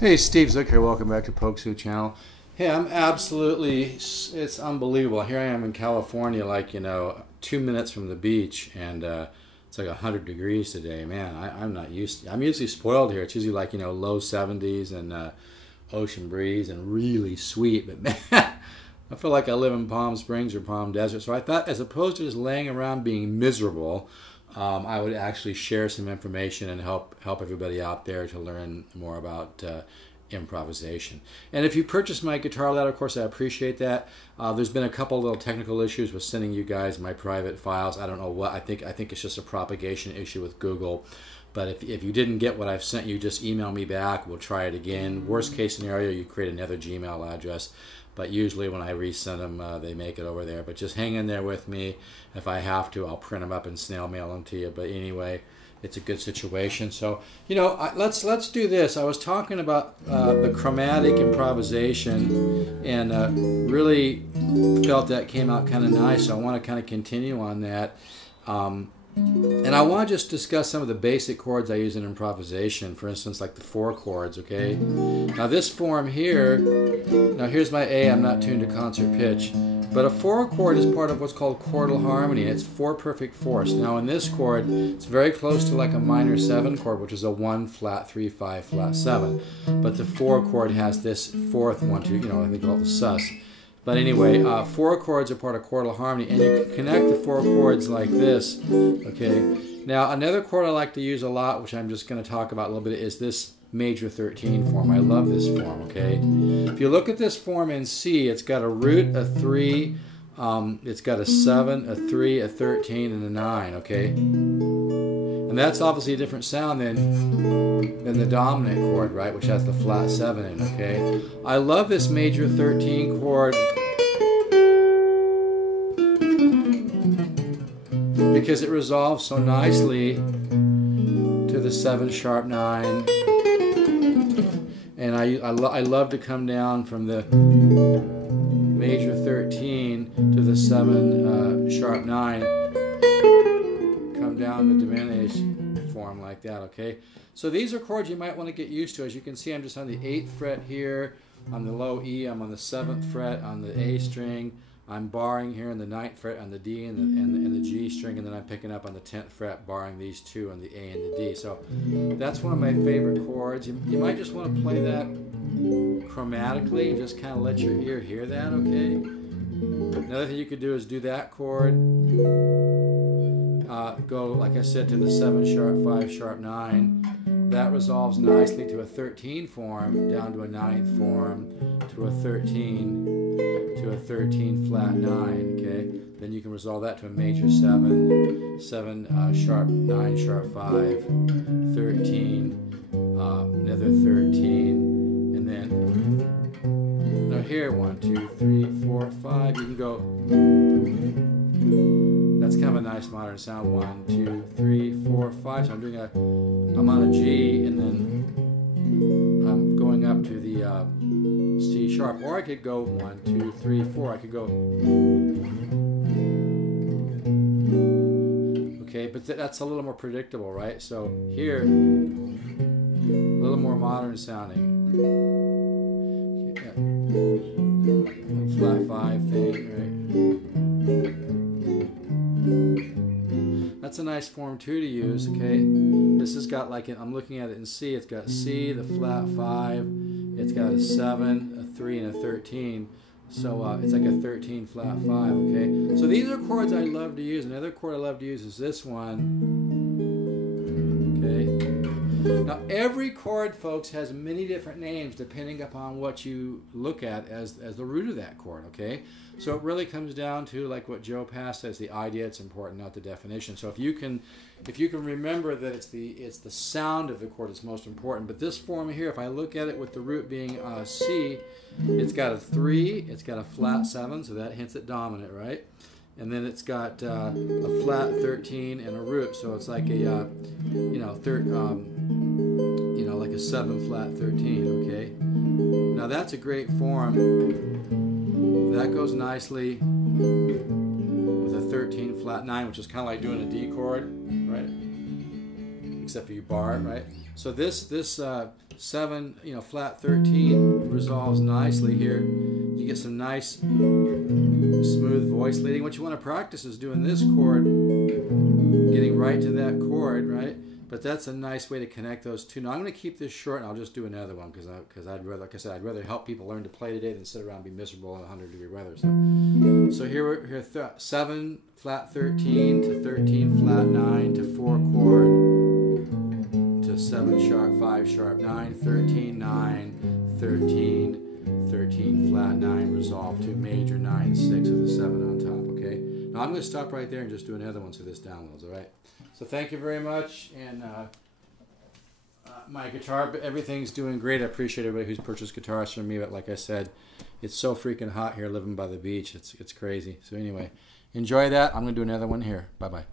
Hey, Steve Zook here. Welcome back to Pokesoo channel. Hey, it's unbelievable. Here I am in California, like, 2 minutes from the beach, and it's like 100 degrees today. Man, I'm not used to, I'm usually spoiled here. It's usually like, low 70s and ocean breeze and really sweet. But man, I feel like I live in Palm Springs or Palm Desert. So I thought, as opposed to just laying around being miserable, I would actually share some information and help everybody out there to learn more about improvisation. And if you purchased my guitar ladder, of course, I appreciate that. There's been a couple little technical issues with sending you guys my private files. I don't know what. I think it's just a propagation issue with Google. But if you didn't get what I've sent you, just email me back. We'll try it again. Worst case scenario, you create another Gmail address. But usually when I resend them, they make it over there. But just hang in there with me. If I have to, I'll print them up and snail mail them to you. But anyway, it's a good situation. So, let's do this. I was talking about the chromatic improvisation and really felt that came out kind of nice. So I want to kind of continue on that. And I want to just discuss some of the basic chords I use in improvisation. For instance, like the 4 chords, okay? Now this form here, now here's my A, I'm not tuned to concert pitch. But a 4 chord is part of what's called chordal harmony. It's 4 perfect fourths. Now in this chord, it's very close to like a minor 7 chord, which is a 1 flat 3 5 flat 7. But the 4 chord has this fourth 1 2, I think called the sus. But anyway, 4 chords are part of chordal harmony, and you can connect the 4 chords like this, okay? Now, another chord I like to use a lot, which I'm just going to talk about a little bit, is this major 13 form. I love this form, okay? If you look at this form in C, it's got a root, a 3, it's got a 7, a 3, a 13, and a 9, okay? And that's obviously a different sound than the dominant chord, right, which has the flat 7 in, okay? I love this major 13 chord because it resolves so nicely to the 7 sharp 9. And I love to come down from the major 13 to the 7 sharp 9. Come down the diminished form like that, okay? So these are chords you might want to get used to. As you can see, I'm just on the 8th fret here. On the low E, I'm on the 7th fret on the A string. I'm barring here in the 9th fret on the D and the G string, and then I'm picking up on the 10th fret, barring these two on the A and the D. So that's one of my favorite chords. You might just want to play that chromatically and just kind of let your ear hear that, okay? Another thing you could do is do that chord. Go, like I said, to the 7 sharp 5 sharp 9. That resolves nicely to a 13 form, down to a 9th form, to a 13 flat 9, okay? Then you can resolve that to a major 7 sharp 9 sharp 5, 13, another 13, and then now here 1 2 3 4 5. You can go. That's kind of a nice modern sound. 1 2 3 4 5. So I'm on a G, and then I'm going up to the C sharp, or I could go 1 2 3 4. I could go. Okay, but that's a little more predictable, right? So here, a little more modern sounding. Flat 5 thing, right? That's a nice form too to use, okay? This has got like, I'm looking at it in C, it's got C, the flat 5, it's got a 7, a 3, and a 13. So it's like a 13 flat 5, okay? So these are chords I love to use. Another chord I love to use is this one, okay? Now every chord, folks, has many different names depending upon what you look at as the root of that chord, okay? So it really comes down to, like what Joe Pass says, the idea. It's important, not the definition. So if you can remember that it's the sound of the chord that's most important. But this form here, if I look at it with the root being C, it's got a 3, it's got a flat 7, so that hints at dominant, right? And then it's got a flat 13 and a root, so it's like a like a 7 flat 13, okay? Now that's a great form. That goes nicely with a 13 flat 9, which is kind of like doing a D chord, right? Except for you bar it, right? So this 7, you know, flat 13 resolves nicely here. You get some nice smooth voice leading. What you want to practice is doing this chord, getting right to that chord, right? But that's a nice way to connect those two. Now I'm going to keep this short, and I'll just do another one because I'd rather, like I said, I'd rather help people learn to play today than sit around and be miserable in 100-degree weather. So here we're 7 flat 13 to 13 flat 9 to 4 chord to 7 sharp 5 sharp 9 13 9 13 13 flat 9 resolve to major 9 6 with a 7 on top. Okay. Now I'm going to stop right there and just do another one so this downloads. All right. So thank you very much, and my guitar, everything's doing great. I appreciate everybody who's purchased guitars from me, but like I said, it's so freaking hot here living by the beach. It's crazy. So anyway, enjoy that. I'm going to do another one here. Bye-bye.